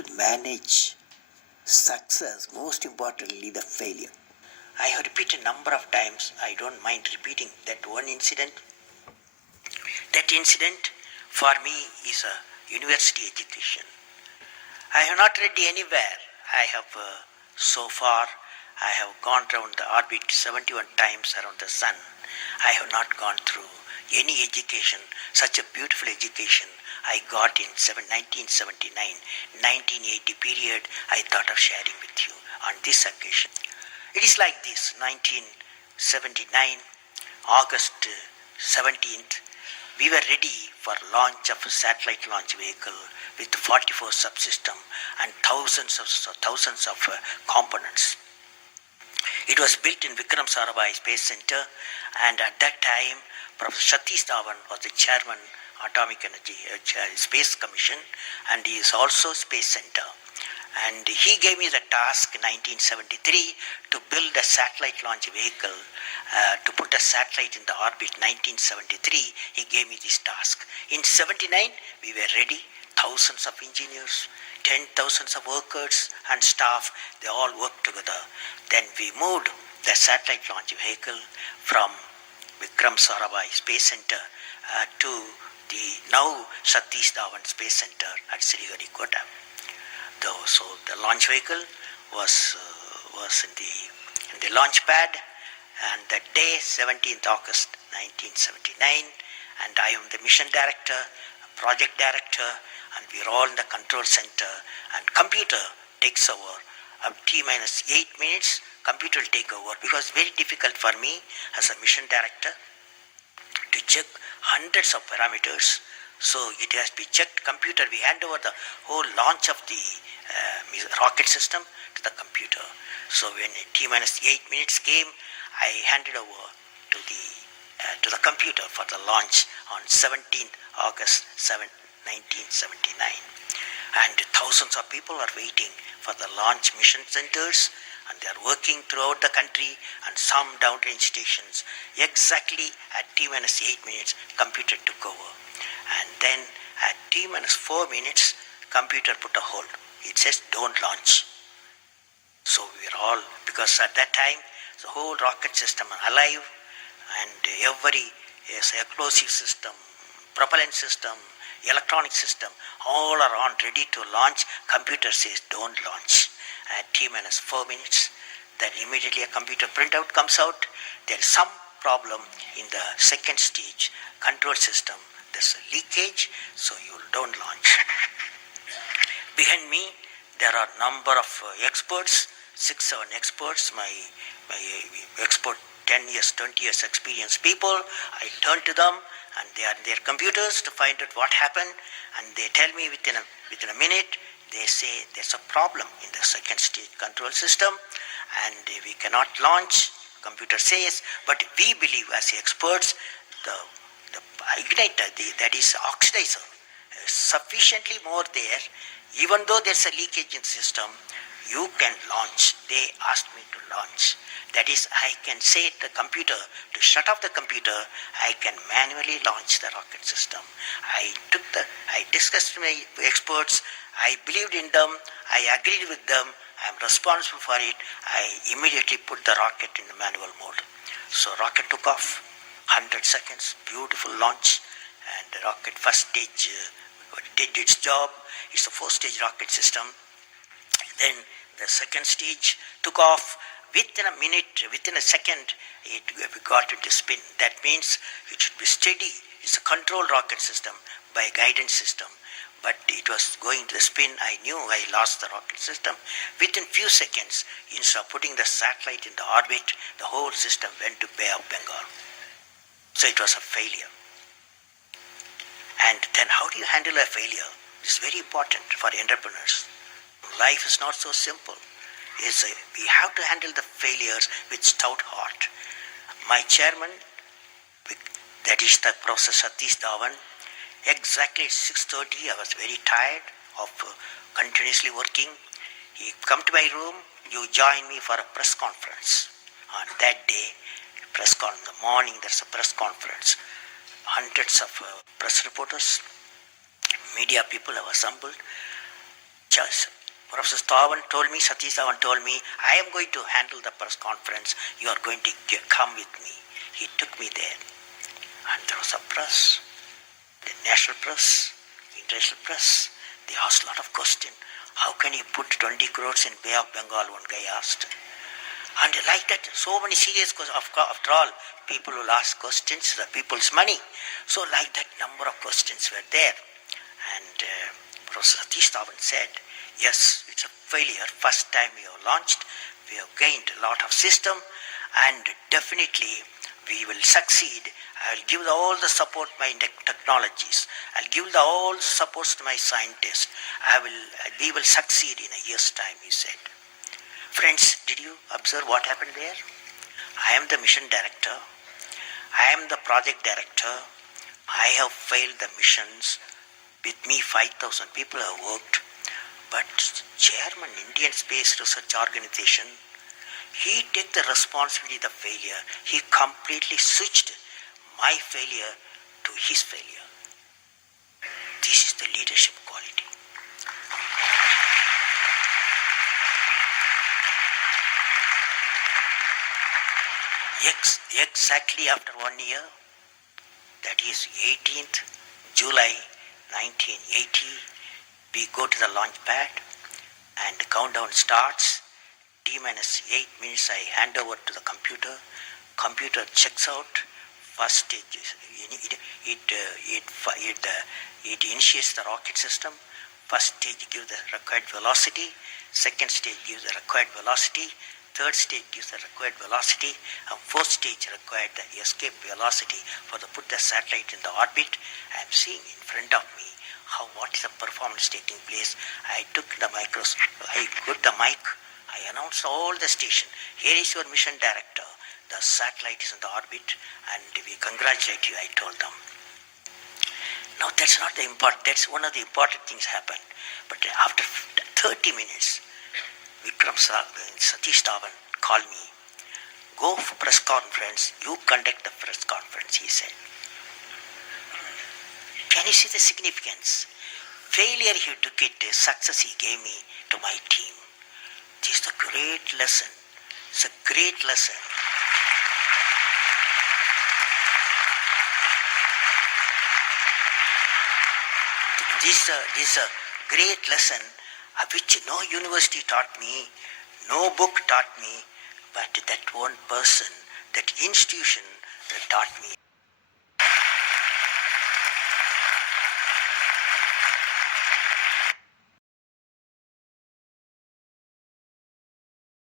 to manage success, most importantly the failure. I have repeated a number of times, I don't mind repeating that one incident. That incident for me is a university education. I have not read anywhere. I have so far, I have gone around the orbit 71 times around the sun. I have not gone through any education, such a beautiful education I got in 1979, 1980 period. I thought of sharing with you on this occasion. It is like this, 1979, August 17th, we were ready for launch of a satellite launch vehicle with 44 subsystem and thousands of components. It was built in Vikram Sarabhai Space Center, and at that time, Professor Satish Dhawan was the chairman, Atomic Energy Space Commission, and he is also Space Center. And he gave me the task in 1973 to build a satellite launch vehicle, to put a satellite in the orbit. 1973, he gave me this task. In 79, we were ready, thousands of engineers, 10,000s of workers and staff, they all worked together. Then we moved the satellite launch vehicle from Vikram Sarabhai Space Center to the now Satish Dhawan Space Center at Sriharikota. So the launch vehicle was in the launch pad, and that day, 17th August 1979, and I am the mission director, project director, and we are all in the control center, and computer takes over. T-minus 8 minutes, computer will take over, because very difficult for me as a mission director to check hundreds of parameters. So it has to be checked. Computer, we hand over the whole launch of the rocket system to the computer. So when T-minus 8 minutes came, I handed over to the computer for the launch on 17th August 1979. And thousands of people are waiting for the launch mission centers, and they are working throughout the country and some downrange stations. Exactly at T-minus 8 minutes, computer took over. And then at T-minus 4 minutes, computer put a hold. It says, don't launch. So we are all, because at that time, the whole rocket system are alive, and every explosive system, propellant system, electronic system, all are on ready to launch. Computer says, don't launch. At T-minus 4 minutes, then immediately a computer printout comes out. There is some problem in the second stage control system. There's a leakage, so you don't launch. Behind me, there are number of experts, 6-7 experts, my expert 10 years, 20 years experienced people. I turn to them, and they are in their computers to find out what happened, and they tell me within a minute. They say there's a problem in the second stage control system, and we cannot launch. Computer says, but we believe as experts, the igniter, that is oxidizer, sufficiently more there. Even though there's a leakage in the system, you can launch. They asked me to launch. That is, I can say to the computer to shut off the computer. I can manually launch the rocket system. I discussed with my experts. I believed in them. I agreed with them. I am responsible for it. I immediately put the rocket in the manual mode. So rocket took off. 100 seconds, beautiful launch, and the rocket first stage did its job. It's a 4-stage rocket system. Then the second stage took off. Within a minute, within a second, we got it to spin. That means it should be steady. It's a controlled rocket system by guidance system. But it was going to the spin. I knew I lost the rocket system. Within few seconds, instead of putting the satellite in the orbit, the whole system went to Bay of Bengal. So it was a failure. And then how do you handle a failure? It's very important for entrepreneurs. Life is not so simple. We have to handle the failures with stout heart. My chairman, that is the Professor Satish Dhawan, exactly at 6:30, I was very tired of continuously working. He come to my room, you join me for a press conference. On that day, in the morning, there's a press conference. Hundreds of press reporters, media people have assembled. Just Professor Stavan told me, Satish Stavan told me, I am going to handle the press conference. You are going to come with me. He took me there. And there was a press, the national press, international press. They asked a lot of questions. How can you put 20 crores in Bay of Bengal, one guy asked. And like that, so many serious questions. After all, people will ask questions, the people's money. So like that, number of questions were there. And Professor Satish Dhawan said, yes, it's a failure. First time we have launched, we have gained a lot of system, and definitely we will succeed. I will give all the support to my technologies. I'll give all the supports to my scientists. We will succeed in a year's time, he said. Friends, did you observe what happened there? I am the mission director. I am the project director. I have failed the missions. With me, 5,000 people have worked. But chairman, Indian Space Research Organization, he took the responsibility of the failure. He completely switched my failure to his failure. This is the leadership quality. Exactly after 1 year, that is 18th July 1980, we go to the launch pad and the countdown starts. T-minus 8 minutes I hand over to the computer. Computer checks out. First stage, it initiates the rocket system. First stage gives the required velocity. Second stage gives the required velocity. Third stage gives the required velocity, and fourth stage required the escape velocity for the put the satellite in the orbit. I am seeing in front of me what is the performance taking place. I took the I put the mic, I announced all the station. Here is your mission director. The satellite is in the orbit, and we congratulate you, I told them. Now that's not the important, that's one of the important things happened. But after 30 minutes, Satish Dhawan called me. Go for press conference. You conduct the press conference, he said. Can you see the significance? Failure he took it, success he gave me to my team. This is a great lesson. It's a great lesson. This is a great lesson which no university taught me, no book taught me, but that one person, that institution that taught me.